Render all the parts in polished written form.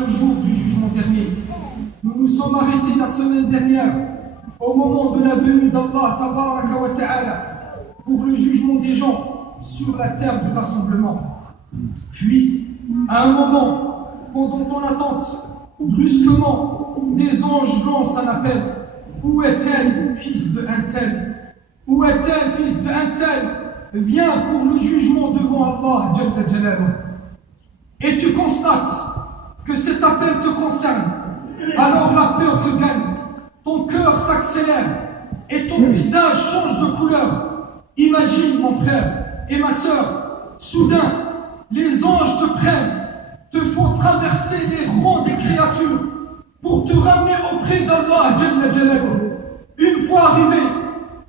le jour du jugement dernier. Nous nous sommes arrêtés la semaine dernière au moment de la venue d'Allah Tabaraka wa Ta'ala pour le jugement des gens sur la terre du rassemblement. Puis, à un moment, pendant ton attente, brusquement, les anges lancent un appel. Où est-elle, fils de un tel? Où est-elle, fils de un tel? Viens pour le jugement devant Allah Jalla Jalaluhu. Et tu constates que cet appel te concerne. Alors la peur te gagne, ton cœur s'accélère et ton visage change de couleur. Imagine, mon frère et ma sœur, soudain, les anges te prennent, te font traverser les rangs des créatures pour te ramener auprès d'Allah Jalla Jalaluhu. Une fois arrivé,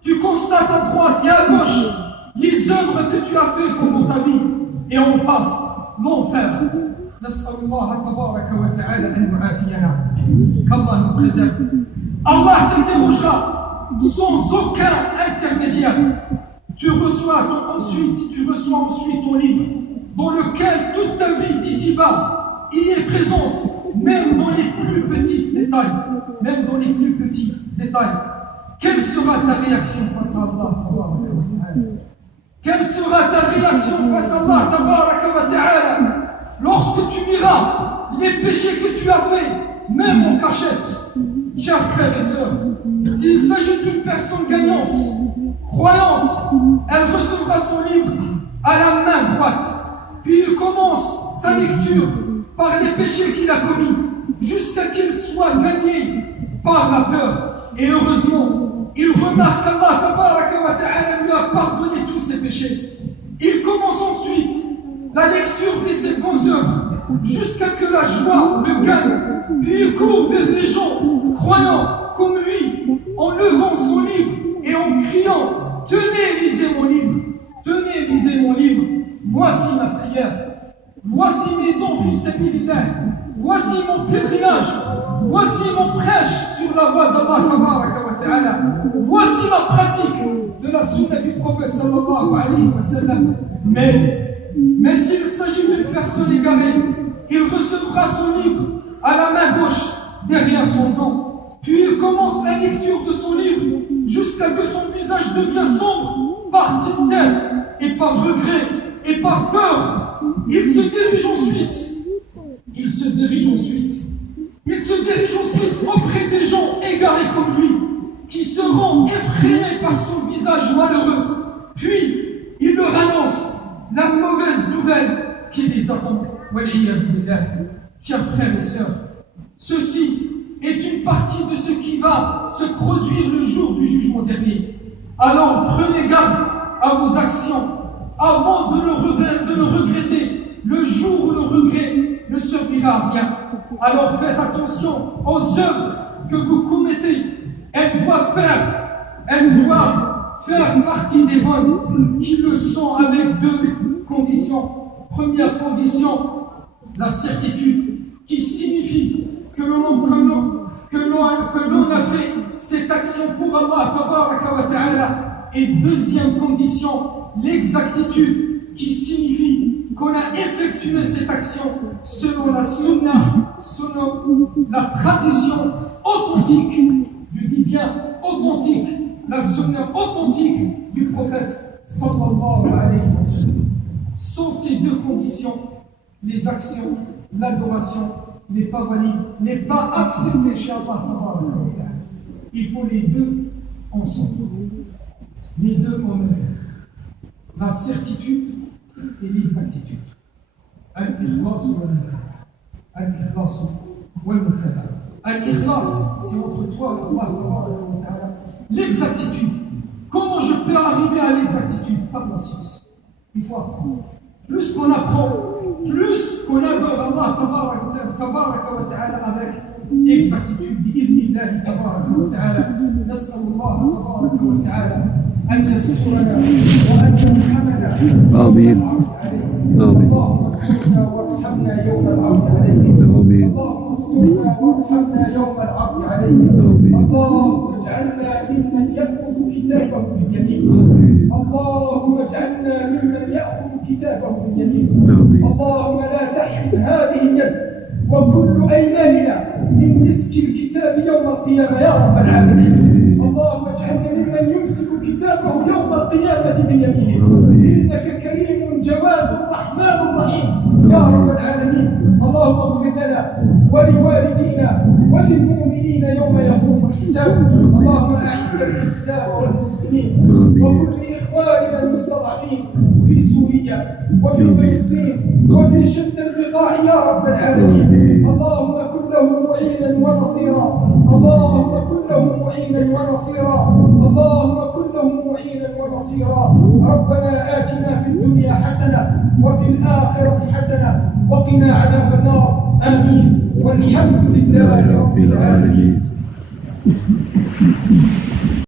tu constates à droite et à gauche les œuvres que tu as fait pendant ta vie, et en face, l'enfer. نسأل الله تبارك وتعالى أن يعافينا qu'Allah nous préserve. Allah t'interrogera sans aucun intermédiaire. Tu reçois ensuite ton livre dans lequel toute ta vie d'ici-bas y est présente, même dans les plus petits détails. Quelle sera ta réaction face à Allah tabaraka wa ta'ala? Quelle sera ta réaction face à Allah tabaraka wa ta'ala lorsque tu verras les péchés que tu as faits, même en cachette? Chers frères et sœurs, s'il s'agit d'une personne gagnante, croyante, elle recevra son livre à la main droite, puis il commence sa lecture par les péchés qu'il a commis, jusqu'à qu'il soit gagné par la peur. Et heureusement, il remarque qu'Allah tabaraka wa ta'ala lui a pardonné tous ses péchés. Il commence ensuite la lecture de ses bonnes œuvres, jusqu'à que la joie le gagne. Puis il court vers les gens croyants comme lui, en levant son livre et en criant: tenez, lisez mon livre, voici ma prière, voici mes dons fils sabilillah, voici mon pèlerinage, voici mon prêche sur la voie d'Allah tabaraka wa ta'ala, voici ma pratique de la sunna du prophète sallallahu alayhi wa sallam. Mais s'il s'agit d'une personne égarée, il recevra son livre à la main gauche, derrière son dos. Puis il commence la lecture de son livre jusqu'à que son visage devienne sombre par tristesse et par regret et par peur. Il se dirige ensuite auprès des gens égarés comme lui, qui seront effrayés par son visage malheureux. Puis il leur annonce la mauvaise nouvelle qui les attend. Chers frères et sœurs, ceci est une partie de ce qui va se produire le jour du jugement dernier. Alors prenez garde à vos actions avant de le regretter, le jour où le regret ne servira à rien. Alors faites attention aux œuvres que vous commettez. Elles doivent faire partie des bonnes qui le sont, avec deux conditions. Première condition, la certitude, qui signifie que l'on a fait cette action pour Allah tabaraka wa ta'ala. Et deuxième condition, l'exactitude, qui signifie qu'on a effectué cette action selon la sunna, selon la tradition authentique, je dis bien authentique, la sunna authentique du prophète sallallahu alayhi wa sallam. Sans ces deux conditions, les actions, l'adoration n'est pas valide, n'est pas acceptée chez Allah tabaraka wa ta'ala. Il faut les deux ensemble, les deux en même, la certitude et l'exactitude. Al-ikhlas wal-mutaba. Al-ikhlas, c'est entre toi et Allah tabaraka wa ta'ala. L'exactitude. Comment je peux arriver à l'exactitude? Par la science. Il faut apprendre. Plus qu'on apprend, plus qu'on adore Allah tabaraka wa ta'ala avec exactitude. Bi'idhnillahi tabaraka wa ta'ala. Nas'al Allah tabaraka wa ta'ala أن يسترنا وأن يرحمنا. آمين. اللهم استرنا وارحمنا يوم العرض عليك. اللهم استرنا وارحمنا يوم العرض عليك. اللهم اجعلنا ممن يأخذ كتابه باليمين. اللهم اجعلنا ممن يأخذ كتابه باليمين. اللهم لا تحرم هذه اليد وكل أيماننا من مسك الكتاب يوم القيامة يا رب العالمين. اللهم اجعلنا ممن يمسك كتابه يوم القيامة بيمينه، إنك كريم جواد رحمن رحيم يا رب العالمين. اللهم اغفر لنا ولوالدينا وللمؤمنين يوم يقوم الحساب. اللهم أعز الإسلام والمسلمين وكل إخواننا المستضعفين في سوريا وفي فلسطين وفي شتى البقاع يا رب العالمين. اللهم كن لهم معينا ونصيرا، اللهم كن لهم معينا ونصيرا، اللهم كن لهم معينا ونصيرا. ربنا آتنا في الدنيا حسنة وفي الآخرة حسنة وقنا عذاب النار. آمين والحمد لله رب العالمين.